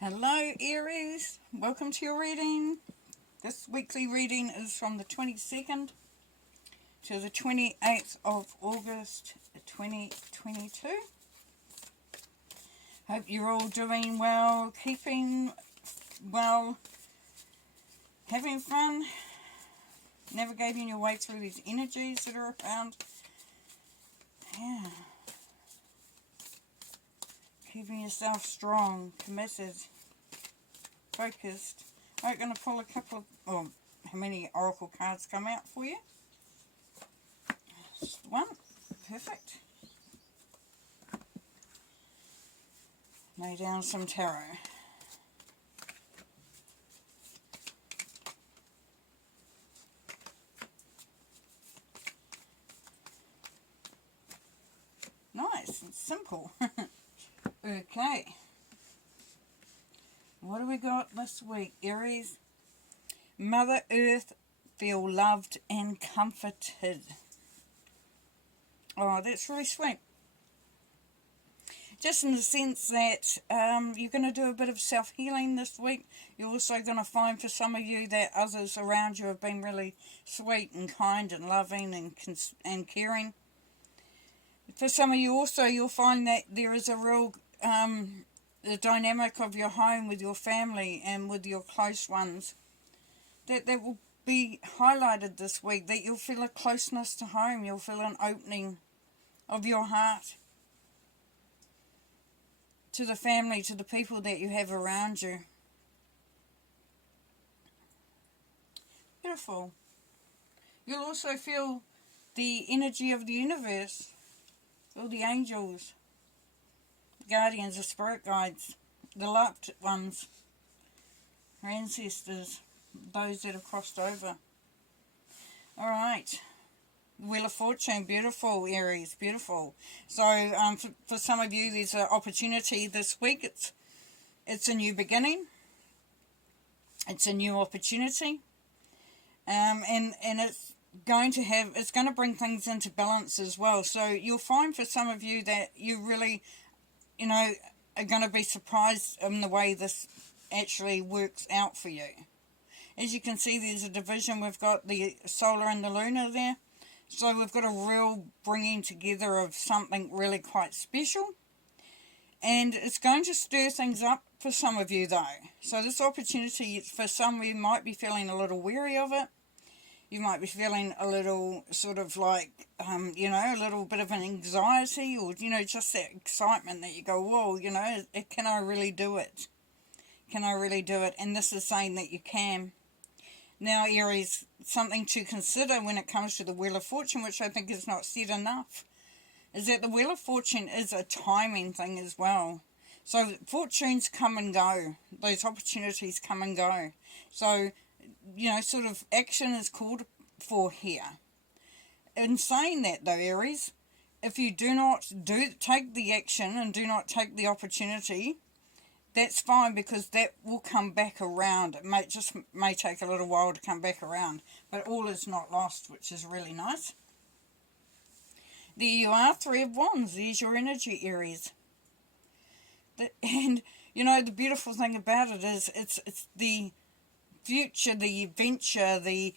Hello Aries, welcome to your reading. This weekly reading is from the 22nd to the 28th of August 2022. Hope you're all doing well, keeping well, having fun, navigating your way through these energies that are around. Yeah. Keeping yourself strong, committed, focused. I'm going to pull a couple of, how many oracle cards come out for you? Just one. Perfect. Lay down some tarot. Nice and simple. Okay. What do we got this week, Aries? Mother Earth, feel loved and comforted. Oh, that's really sweet. Just in the sense that you're going to do a bit of self-healing this week. You're also going to find for some of you that others around you have been really sweet and kind and loving and caring. For some of you also, you'll find that there is a real the dynamic of your home with your family and with your close ones. That will be highlighted this week. That you'll feel a closeness to home. You'll feel an opening of your heart to the family, to the people that you have around you. Beautiful. You'll also feel the energy of the universe. Feel the angels, the guardians, the spirit guides, the loved ones, our ancestors, those that have crossed over. Alright. Wheel of Fortune, beautiful, Aries, beautiful. So for some of you, there's an opportunity this week. It's a new beginning. It's a new opportunity. And it's going to bring things into balance as well. So you'll find for some of you that you really, are going to be surprised in the way this actually works out for you. As you can see, there's a division. We've got the solar and the lunar there. So we've got a real bringing together of something really quite special. And it's going to stir things up for some of you though. So this opportunity, for some of you, might be feeling a little weary of it. You might be feeling a little sort of like, a little bit of an anxiety or, just that excitement that you go, whoa, can I really do it? Can I really do it? And this is saying that you can. Now, Aries, something to consider when it comes to the Wheel of Fortune, which I think is not said enough, is that the Wheel of Fortune is a timing thing as well. So fortunes come and go. Those opportunities come and go. So, sort of action is called for here. In saying that though, Aries, if you do not take the action and do not take the opportunity, that's fine, because that will come back around. It may take a little while to come back around, but all is not lost, which is really nice. There you are, Three of Wands. There's your energy, Aries. And, the beautiful thing about it is it's the future, the adventure, the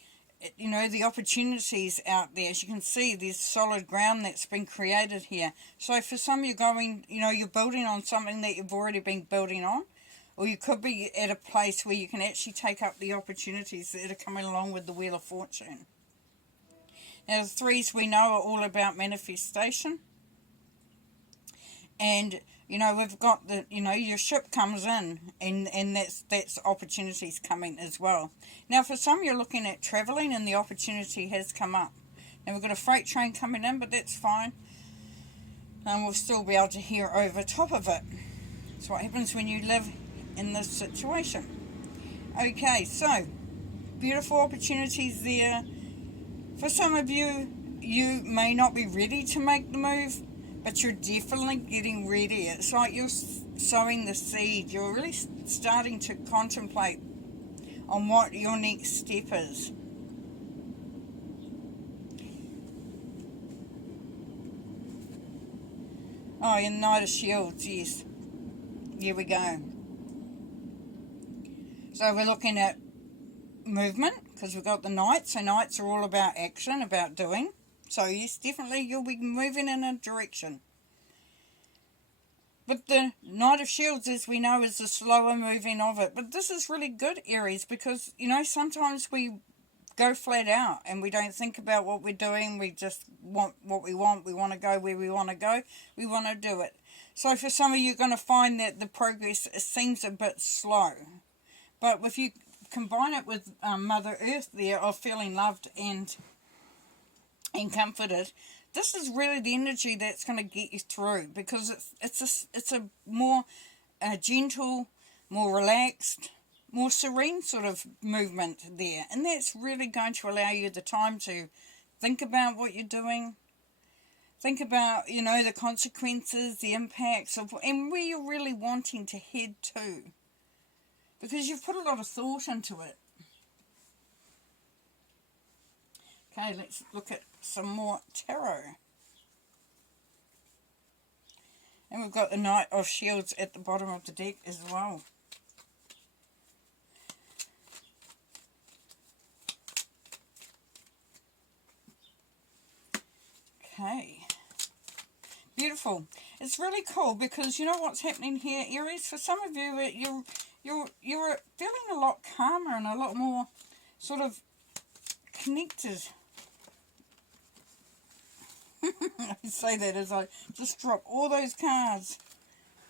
opportunities out there. As you can see, there's solid ground that's been created here. So for some, you're building on something that you've already been building on, or you could be at a place where you can actually take up the opportunities that are coming along with the Wheel of Fortune. Now, the threes we know are all about manifestation. And, we've got your ship comes in, and that's opportunities coming as well. Now, for some, you're looking at travelling, and the opportunity has come up. Now, we've got a freight train coming in, but that's fine. And we'll still be able to hear over top of it. That's what happens when you live in this situation. Okay, so, beautiful opportunities there. For some of you, you may not be ready to make the move, but you're definitely getting ready. It's like you're sowing the seed. You're really starting to contemplate on what your next step is. Oh, and Knight of Shields, yes. Here we go. So we're looking at movement, because we've got the Knight. So Knights are all about action, about doing. So yes, definitely you'll be moving in a direction. But the Knight of Shields, as we know, is the slower moving of it. But this is really good, Aries, because, you know, sometimes we go flat out and we don't think about what we're doing. We just want what we want. We want to go where we want to go. We want to do it. So for some of you, you're going to find that the progress seems a bit slow. But if you combine it with Mother Earth there of feeling loved and comforted, this is really the energy that's going to get you through, because it's a more gentle, more relaxed, more serene sort of movement there, and that's really going to allow you the time to think about what you're doing, think about, you know, the consequences, the impacts of, and where you're really wanting to head to, because you've put a lot of thought into it. Okay, let's look at some more tarot. And we've got the Knight of Shields at the bottom of the deck as well. Okay. Beautiful. It's really cool because you know what's happening here, Aries? For some of you, you're feeling a lot calmer and a lot more sort of connected. I say that as I just drop all those cards.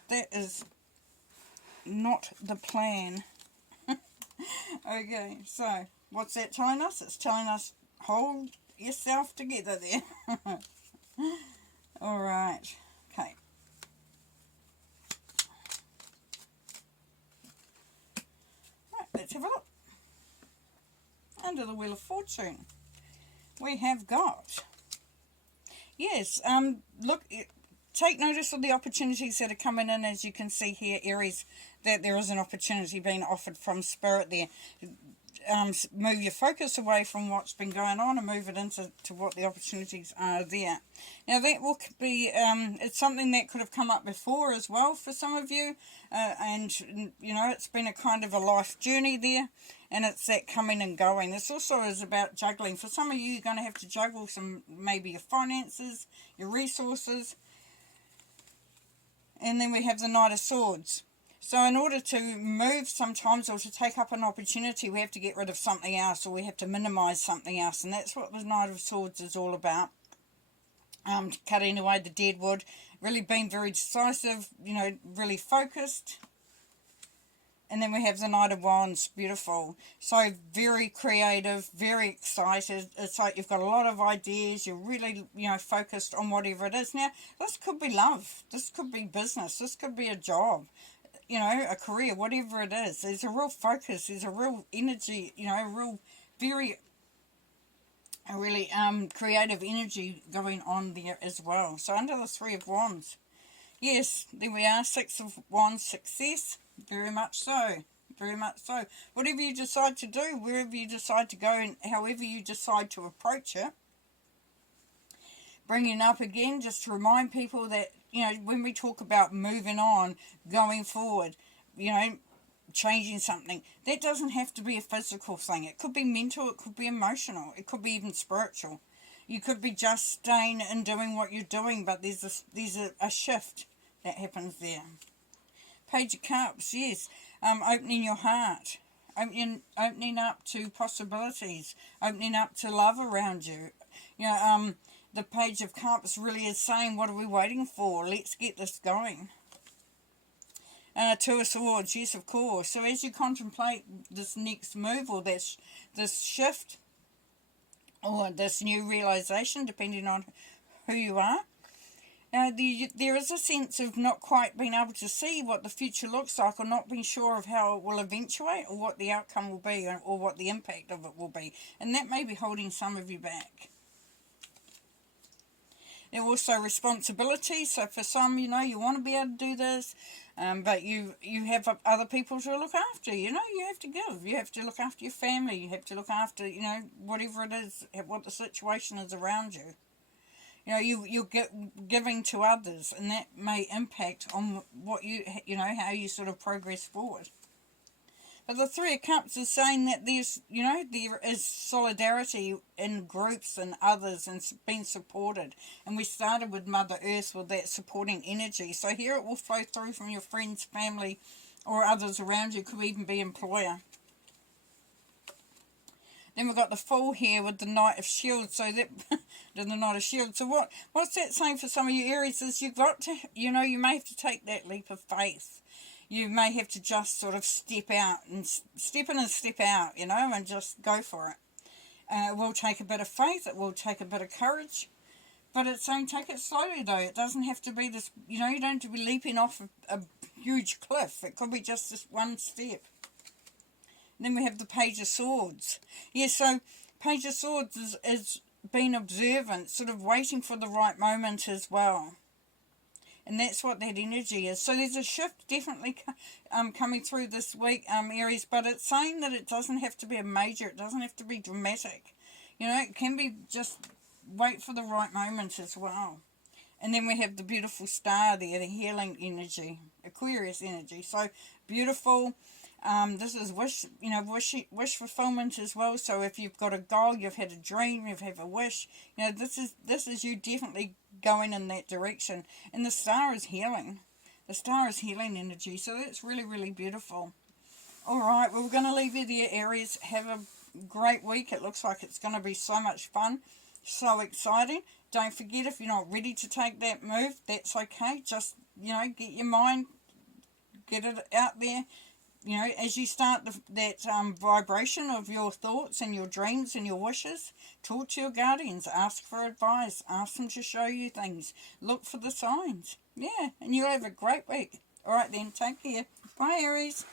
That is not the plan. Okay, so what's that telling us? It's telling us hold yourself together there. Alright, okay. Right, let's have a look. Under the Wheel of Fortune, we have got... Yes, look, take notice of the opportunities that are coming in, as you can see here, Aries, that there is an opportunity being offered from Spirit there. Move your focus away from what's been going on and move it into what the opportunities are there. Now that will be, it's something that could have come up before as well for some of you, and you know, it's been a kind of a life journey there, and it's that coming and going. This also is about juggling. For some of you, you're going to have to juggle some, maybe your finances, your resources, and then we have the Knight of Swords. So in order to move sometimes, or to take up an opportunity, we have to get rid of something else, or we have to minimise something else. And that's what the Knight of Swords is all about. Cutting away the dead wood, really being very decisive, you know, really focused. And then we have the Knight of Wands, beautiful. So very creative, very excited. It's like you've got a lot of ideas. You're really, you know, focused on whatever it is. Now, this could be love. This could be business. This could be a job. You know, a career, whatever it is. There's a real focus, there's a real energy, you know, a real, really creative energy going on there as well. So under the Three of Wands, yes, there we are, Six of Wands, success, very much so, very much so. Whatever you decide to do, wherever you decide to go, and however you decide to approach it, bringing up again, just to remind people that, you know, when we talk about moving on, going forward, you know, changing something, that doesn't have to be a physical thing. It could be mental, it could be emotional, it could be even spiritual. You could be just staying and doing what you're doing, but there's a shift that happens there. Page of Cups, yes, opening your heart, opening up to possibilities, opening up to love around you. You know, the Page of Cups really is saying, what are we waiting for? Let's get this going. And a Two of Swords, yes, of course. So as you contemplate this next move, or this shift, or this new realization, depending on who you are, there is a sense of not quite being able to see what the future looks like, or not being sure of how it will eventuate, or what the outcome will be, or what the impact of it will be. And that may be holding some of you back. There are also responsibilities. So for some, you know, you want to be able to do this, but you have other people to look after. You know, you have to give. You have to look after your family. You have to look after, you know, whatever it is, what the situation is around you. You know, you're giving to others, and that may impact on what you know, how you sort of progress forward. But the Three of Cups is saying that there's, you know, there is solidarity in groups and others and being supported. And we started with Mother Earth with that supporting energy. So here it will flow through from your friends, family, or others around you. Could even be employer. Then we've got the Fool here with the Knight of Shields. So that, the Knight of Shields. So what's that saying for some of you Aries is you've got to, you know, you may have to take that leap of faith. You may have to just sort of step out and step in and step out, you know, and just go for it. It will take a bit of faith. It will take a bit of courage. But it's saying take it slowly though. It doesn't have to be this, you know, you don't have to be leaping off a huge cliff. It could be just this one step. Then we have the Page of Swords. Yeah, so Page of Swords is being observant, sort of waiting for the right moment as well. And that's what that energy is. So there's a shift definitely coming through this week, Aries, but it's saying that it doesn't have to be a major, it doesn't have to be dramatic. You know, it can be just wait for the right moment as well. And then we have the beautiful star there, the healing energy, Aquarius energy. So beautiful. This is wish fulfillment as well. So if you've got a goal, you've had a dream, you've had a wish, you know, this is you definitely going in that direction. And the star is healing. The star is healing energy. So that's really, really beautiful. All right, well, we're going to leave you there, Aries. Have a great week. It looks like it's going to be so much fun. So exciting. Don't forget, if you're not ready to take that move, that's okay. Just, you know, get your mind, get it out there. You know, as you start that vibration of your thoughts and your dreams and your wishes, talk to your guardians, ask for advice, ask them to show you things, look for the signs. Yeah, and you'll have a great week. All right then, take care. Bye, Aries.